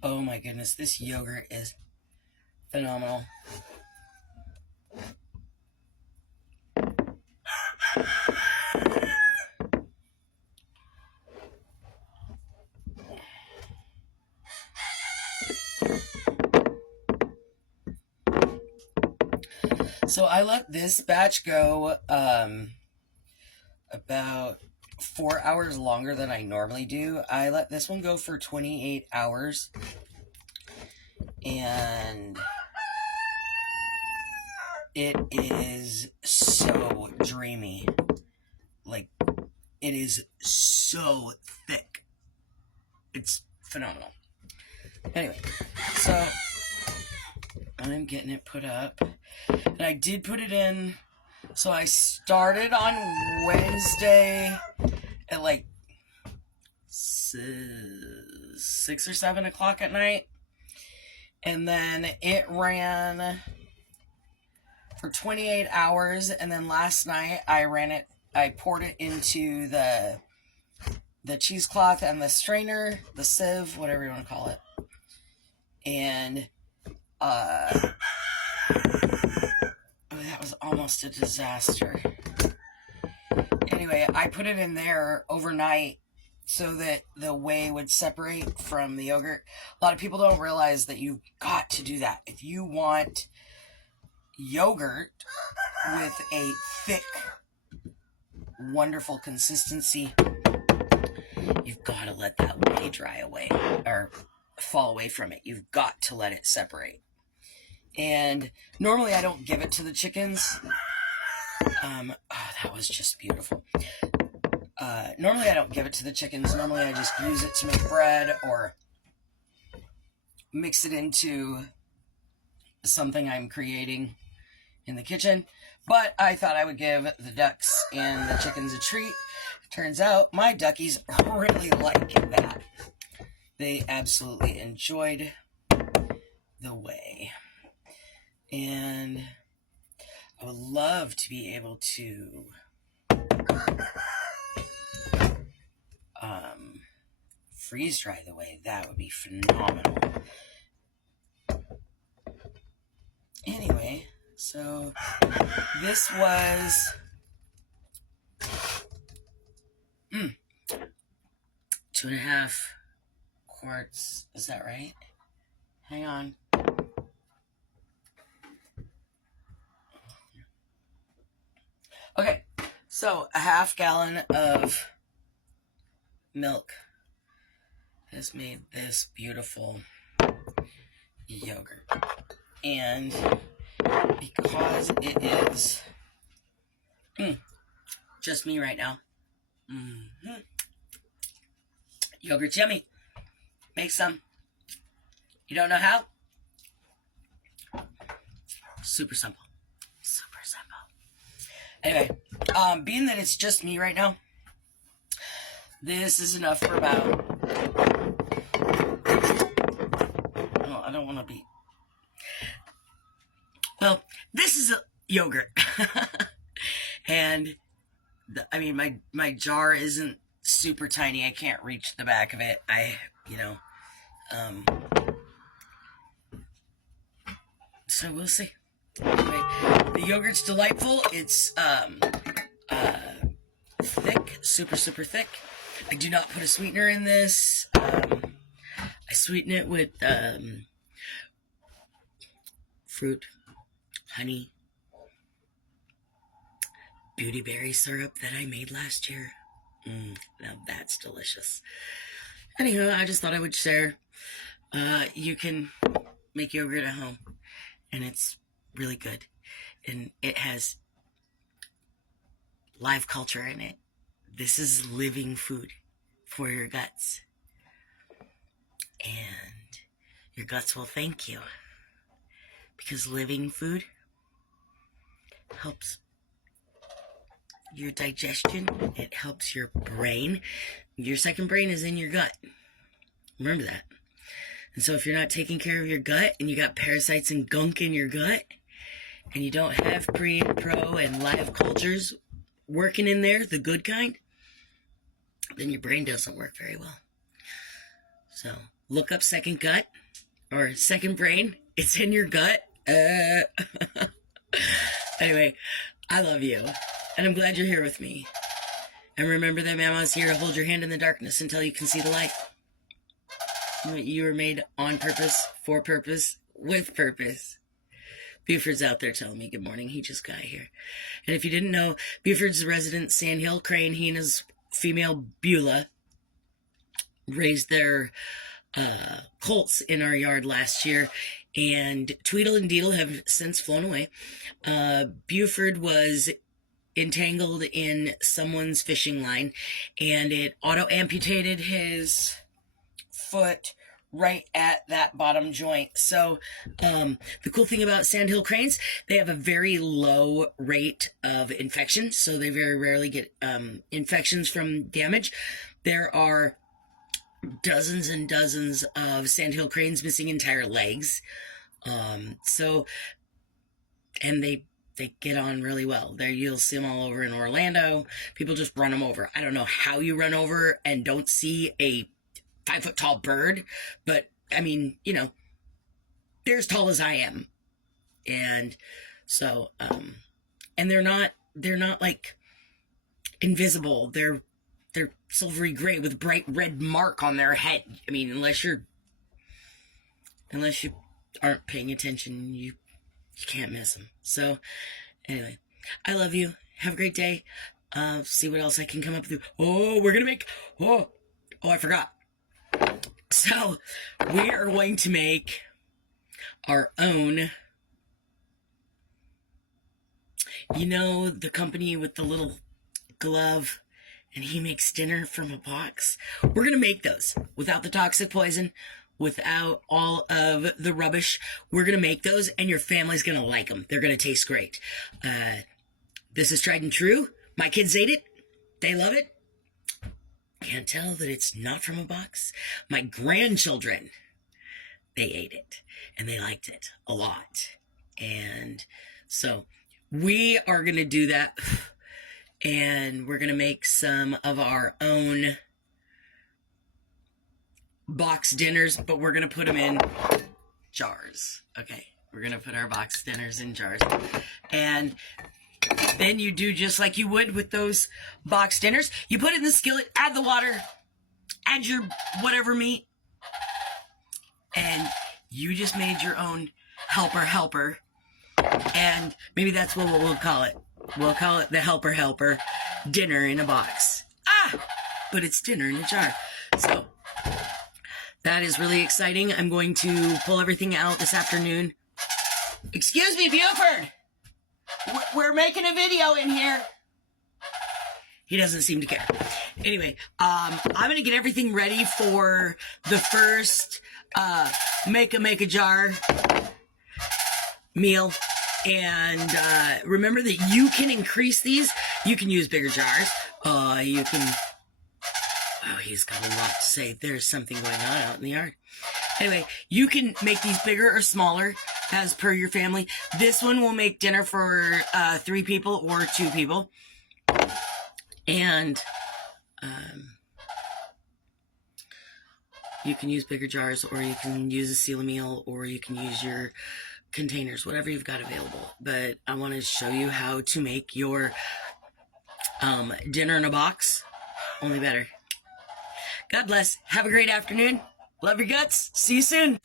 Oh my goodness, this yogurt is phenomenal. So I let this batch go about 4 hours longer than I normally do. I let this one go for 28 hours. And it is so dreamy. Like, it is so thick. It's phenomenal. Anyway, so I'm getting it put up. And I did put it in. So I started on Wednesday at like 6 or 7 o'clock at night. And then it ran for 28 hours. And then last night I poured it into the cheesecloth and the strainer, the sieve, whatever you want to call it. And that was almost a disaster. Anyway, I put it in there overnight so that the whey would separate from the yogurt. A lot of people don't realize that you've got to do that. If you want yogurt with a thick, wonderful consistency, you've got to let that whey dry away or fall away from it. You've got to let it separate. And normally I don't give it to the chickens. Oh, that was just beautiful. Normally I don't give it to the chickens. Normally I just use it to make bread or mix it into something I'm creating in the kitchen. But I thought I would give the ducks and the chickens a treat. Turns out my duckies really like that. They absolutely enjoyed the whey. And I would love to be able to freeze dry the whey. That would be phenomenal. Anyway, so this was 2.5 quarts. Is that right? Hang on. Okay, so a half gallon of milk has made this beautiful yogurt. And because it is just me right now, yogurt's yummy. Make some. You don't know how? Super simple. Super simple. Anyway, being that it's just me right now, this is enough for about... Oh, I don't want to be... Well, this is a yogurt. And, my jar isn't super tiny. I can't reach the back of it. So we'll see. Anyway, the yogurt's delightful. It's thick, super, super thick. I do not put a sweetener in this. I sweeten it with fruit, honey, beauty berry syrup that I made last year. Now that's delicious. Anyhow, I just thought I would share. You can make yogurt at home, and it's really good. And it has live culture in it. This is living food for your guts. And your guts will thank you. Because living food helps your digestion. It helps your brain. Your second brain is in your gut. Remember that. And so if you're not taking care of your gut and you got parasites and gunk in your gut and you don't have pre and pro and live cultures working in there, the good kind, then your brain doesn't work very well. So look up second gut or second brain. It's in your gut. Anyway, I love you, and I'm glad you're here with me. And remember that Mamaw's here to hold your hand in the darkness until you can see the light. You were made on purpose, for purpose, with purpose. Buford's out there telling me good morning. He just got here. And if you didn't know, Buford's resident sandhill crane, he and his female Beulah raised their colts in our yard last year, and Tweedle and Deedle have since flown away. Buford was entangled in someone's fishing line, and it auto-amputated his foot right at that bottom joint. So the cool thing about sandhill cranes, they have a very low rate of infection, so they very rarely get infections from damage. There are dozens and dozens of sandhill cranes missing entire legs. And they get on really well. There, you'll see them all over in Orlando. People just run them over. I don't know how you run over and don't see a 5-foot tall bird, but I mean, you know, they're as tall as I am. And so, and they're not like invisible. They're silvery gray with a bright red mark on their head. I mean, unless you aren't paying attention, you can't miss them. So anyway, I love you. Have a great day. See what else I can come up with. Oh, we're gonna make, I forgot. So we are going to make our own, you know, the company with the little glove, and he makes dinner from a box. We're going to make those without the toxic poison, without all of the rubbish. We're going to make those, and your family's going to like them. They're going to taste great. This is tried and true. My kids ate it. They love it. Can't tell that it's not from a box. My grandchildren, they ate it, and they liked it a lot. And so we are going to do that. And we're going to make some of our own box dinners, but we're going to put them in jars. Okay, we're going to put our box dinners in jars. And then you do just like you would with those box dinners. You put it in the skillet, add the water, add your whatever meat, and you just made your own helper. And maybe that's what we'll call it. We'll call it the helper dinner in a box. But it's dinner in a jar. So that is really exciting. I'm going to pull everything out this afternoon. Excuse me, Buford. We're making a video in here. He doesn't seem to care. Anyway, I'm going to get everything ready for the first make a jar meal. And remember that you can increase these. You can use bigger jars. You can... Oh, he's got a lot to say. There's something going on out in the yard. Anyway, you can make these bigger or smaller as per your family. This one will make dinner for 3 people or 2 people. And you can use bigger jars, or you can use a seal a meal, or you can use your containers, whatever you've got available. But I want to show you how to make your dinner in a box, only better. God bless. Have a great afternoon. Love your guts. See you soon.